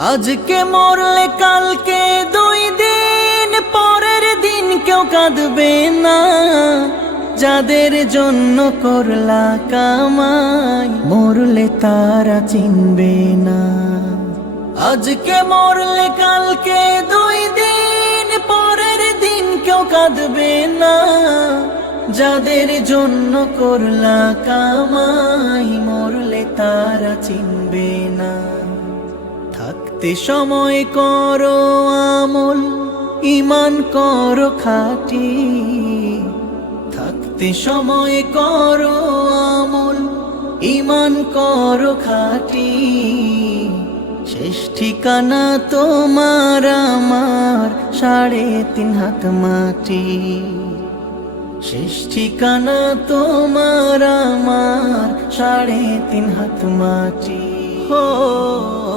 আজকে মরলে কালকে 2 দিন পরের দিন কেউ কাঁদবে না। যাদের জন্য করলা কামাই মরলে তারা চিনবে না। আজকে মরলে কালকে 2 দিন পরের দিন কেউ কাঁদবে না। যাদের জন্য করলা কামাই মরলে তারা চিনবে না। থাকতে সময় করো আমল, ঈমান করো খাঁটি। থাকতে সময় করো আমল, ঈমান করো খাঁটি। শেষ ঠিকানা তোমার আমার 3.5 হাত মাটি। শেষ ঠিকানা তোমার আমার 3.5 হাত মাটি।